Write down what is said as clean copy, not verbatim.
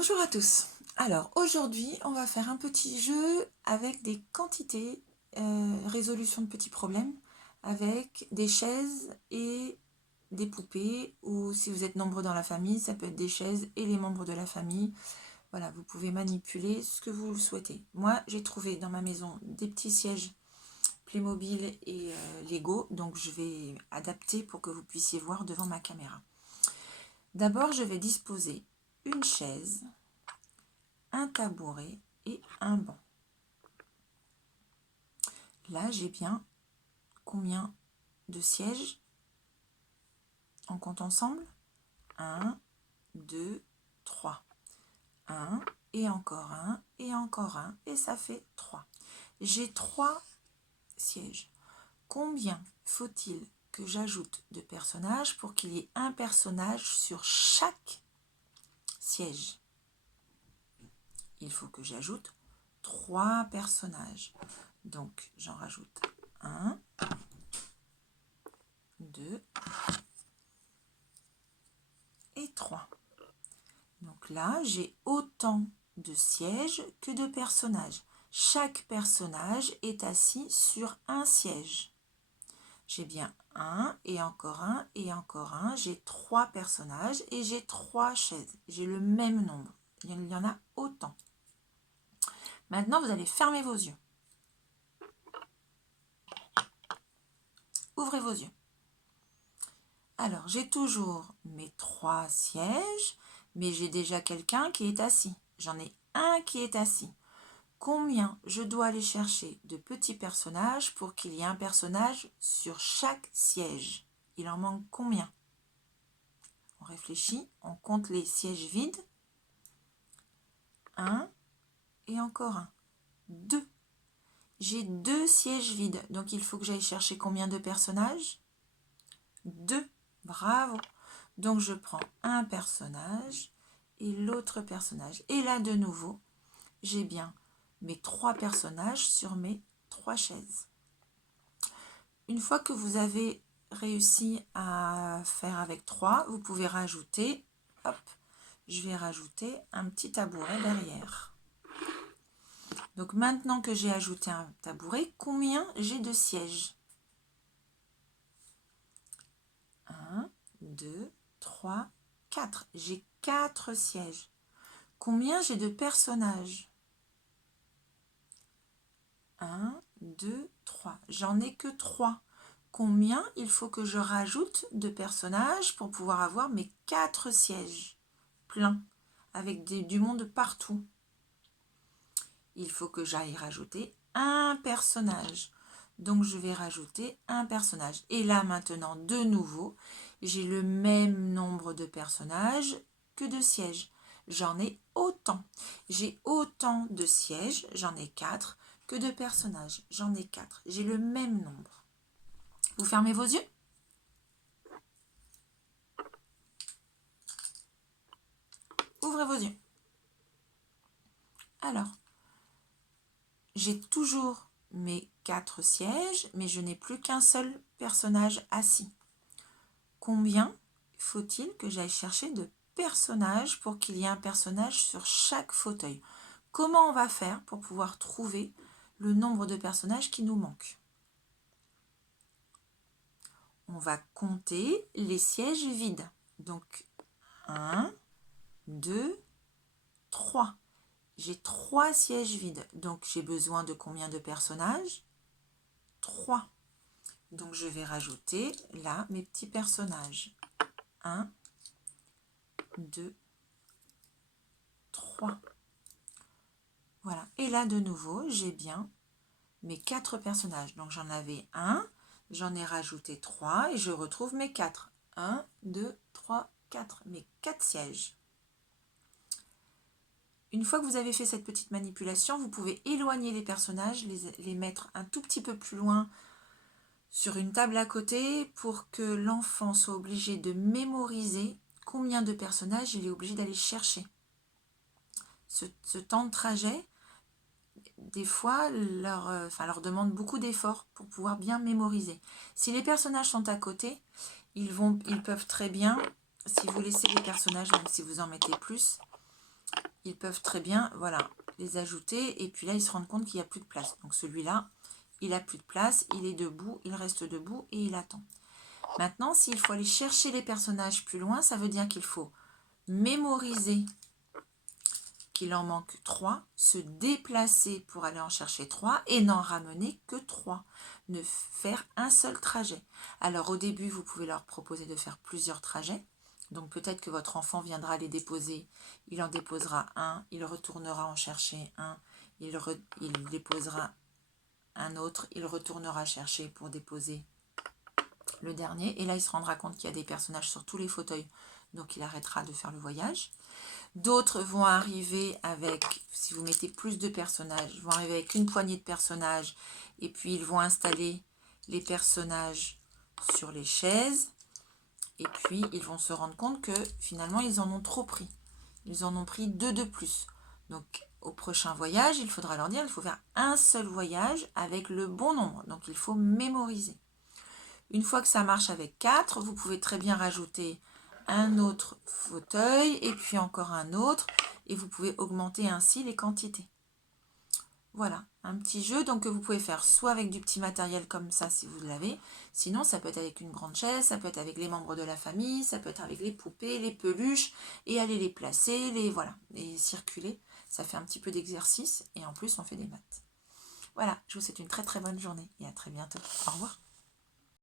Bonjour à tous. Alors aujourd'hui, on va faire un petit jeu avec des quantités, résolution de petits problèmes, avec des chaises et des poupées, ou si vous êtes nombreux dans la famille, ça peut être des chaises et les membres de la famille. Voilà, vous pouvez manipuler ce que vous souhaitez. Moi, j'ai trouvé dans ma maison des petits sièges Playmobil et Lego, donc je vais adapter pour que vous puissiez voir devant ma caméra. D'abord, je vais disposer une chaise, un tabouret et un banc. Là, j'ai bien combien de sièges? On compte ensemble. 1, 2, 3. 1 et encore un et encore un et ça fait 3. J'ai 3 sièges. Combien faut-il que j'ajoute de personnages pour qu'il y ait un personnage sur chaque siège? Il faut que j'ajoute 3 personnages. Donc, j'en rajoute 1, 2 et 3. Donc là, j'ai autant de sièges que de personnages. Chaque personnage est assis sur un siège. J'ai bien un et encore un et encore un. J'ai 3 personnages et j'ai 3 chaises. J'ai le même nombre. Il y en a autant. Maintenant, vous allez fermer vos yeux. Ouvrez vos yeux. Alors, j'ai toujours mes 3 sièges, mais j'ai déjà quelqu'un qui est assis. J'en ai un qui est assis. Combien je dois aller chercher de petits personnages pour qu'il y ait un personnage sur chaque siège? Il en manque combien? On réfléchit, on compte les sièges vides. 1 et encore un. 2. J'ai 2 sièges vides, donc il faut que j'aille chercher combien de personnages? 2. Bravo. Donc je prends un personnage et l'autre personnage. Et là de nouveau, j'ai bien mes 3 personnages sur mes 3 chaises. Une fois que vous avez réussi à faire avec 3, vous pouvez rajouter, hop, je vais rajouter un petit tabouret derrière. Donc maintenant que j'ai ajouté un tabouret, combien j'ai de sièges? 1, 2, 3, 4. J'ai 4 sièges. Combien j'ai de personnages? 1, 2, 3. J'en ai que 3. Combien il faut que je rajoute de personnages pour pouvoir avoir mes 4 sièges pleins, avec du monde partout? Il faut que j'aille rajouter un personnage. Donc je vais rajouter un personnage. Et là maintenant, de nouveau, j'ai le même nombre de personnages que de sièges. J'en ai autant. J'ai autant de sièges, j'en ai 4, que de personnages. J'en ai 4. J'ai le même nombre. Vous fermez vos yeux? Ouvrez vos yeux. Alors, j'ai toujours mes 4 sièges, mais je n'ai plus qu'un seul personnage assis. Combien faut-il que j'aille chercher de personnages pour qu'il y ait un personnage sur chaque fauteuil? Comment on va faire pour pouvoir trouver le nombre de personnages qui nous manque? On va compter les sièges vides. Donc 1, 2, 3. J'ai 3 sièges vides. Donc j'ai besoin de combien de personnages? 3. Donc je vais rajouter là mes petits personnages. 1, 2, 3. Voilà. Et là, de nouveau, j'ai bien mes 4 personnages. Donc, j'en avais un, j'en ai rajouté 3 et je retrouve mes 4. 1, 2, 3, 4. Mes 4 sièges. Une fois que vous avez fait cette petite manipulation, vous pouvez éloigner les personnages, les mettre un tout petit peu plus loin sur une table à côté pour que l'enfant soit obligé de mémoriser combien de personnages il est obligé d'aller chercher. Ce temps de trajet, des fois, leur demande beaucoup d'efforts pour pouvoir bien mémoriser. Si les personnages sont à côté, ils peuvent très bien, si vous laissez les personnages, même si vous en mettez plus, ils peuvent très bien, voilà, les ajouter. Et puis là, ils se rendent compte qu'il n'y a plus de place. Donc celui-là, il n'a plus de place, il est debout, il reste debout et il attend. Maintenant, s'il faut aller chercher les personnages plus loin, ça veut dire qu'il faut mémoriser qu'il en manque 3, se déplacer pour aller en chercher 3 et n'en ramener que 3. Ne faire un seul trajet. Alors au début, vous pouvez leur proposer de faire plusieurs trajets. Donc peut-être que votre enfant viendra les déposer, il en déposera un, il retournera en chercher un, il déposera un autre, il retournera chercher pour déposer le dernier. Et là, il se rendra compte qu'il y a des personnages sur tous les fauteuils, donc il arrêtera de faire le voyage. D'autres vont arriver avec, si vous mettez plus de personnages, vont arriver avec une poignée de personnages et puis ils vont installer les personnages sur les chaises et puis ils vont se rendre compte que finalement ils en ont trop pris. Ils en ont pris 2 de plus. Donc au prochain voyage, il faudra leur dire, il faut faire un seul voyage avec le bon nombre. Donc il faut mémoriser. Une fois que ça marche avec 4, vous pouvez très bien rajouter un autre fauteuil et puis encore un autre et vous pouvez augmenter ainsi les quantités. Voilà, un petit jeu donc que vous pouvez faire soit avec du petit matériel comme ça si vous l'avez, sinon ça peut être avec une grande chaise, ça peut être avec les membres de la famille, ça peut être avec les poupées, les peluches et aller les placer, les circuler. Ça fait un petit peu d'exercice et en plus on fait des maths. Voilà, je vous souhaite une très très bonne journée et à très bientôt. Au revoir.